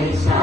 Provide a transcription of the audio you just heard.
Esa